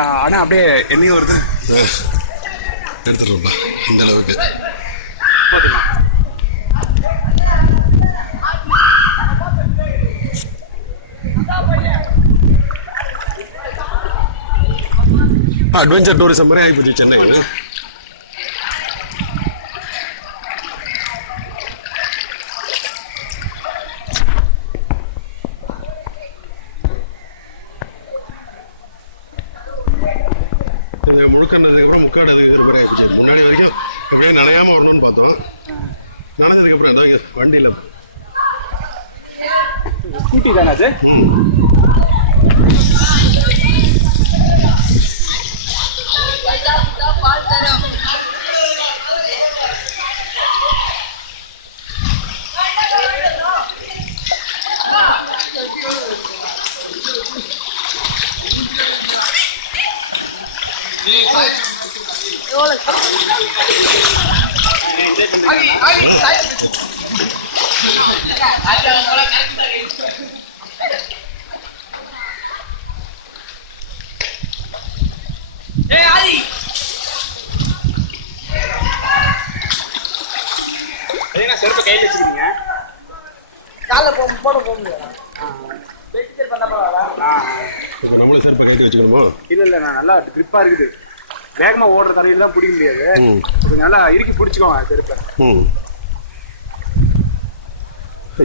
ஆனா அப்படியே என்னையும் வருது. எடுத்துருப்பா இந்த அளவுக்கு. அட்வென்ச்சர் டூரிசம் மாதிரி ஆகிப்போச்சு சென்னை. முழுக்கனதுக்கப்புறம் முக்காடுறதுக்கு ரொம்ப ஆகிப்போச்சு. முன்னாடி வரைக்கும் அப்படியே நனையாம வரணும்னு பார்த்தோம். நனைஞ்சதுக்கப்புறம் ஏதாவது வண்டியில் ஸ்கூட்டி தானே அது? செருப்பு கையில் வச்சுக்கிறீங்க. காலைல போட முடியாது. நம்மளும் செருப்பை கையில் வச்சுக்கணுமோ? இல்லை நான் நல்லா ட்ரிப்பா இருக்குது. வேகமா ஓடுற தண்ணியில தான் பிடிக்க முடியாது. நல்லா இறுக்கி பிடிச்சிக்கோங்க செருப்பை.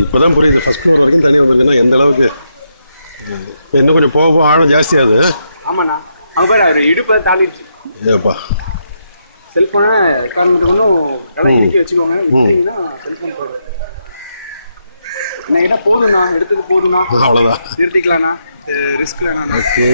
இப்பதான் புரியுது ஃபர்ஸ்ட் ஃப்ளோர் வரைக்கும் தண்ணி வந்துருக்குன்னா எந்த அளவுக்கு. இன்னும் கொஞ்சம் போக போக ஆழம் ஜாஸ்தியாது. ஆமாண்ணா, அவங்க பேர் அவர் இடுப்பை தாண்டிடுச்சு. ஏப்பா செல்போனை ஒன்றும் நல்லா இறுக்கி வச்சுக்கோங்க. விட்டீங்கன்னா செல்போன் போடும். என்ன போதுண்ணா, எடுத்துக்கு போதுண்ணா, அவ்வளோதான், நிறுத்திக்கலாண்ணா, ரிஸ்க் வேணாண்ணா. ஓகே.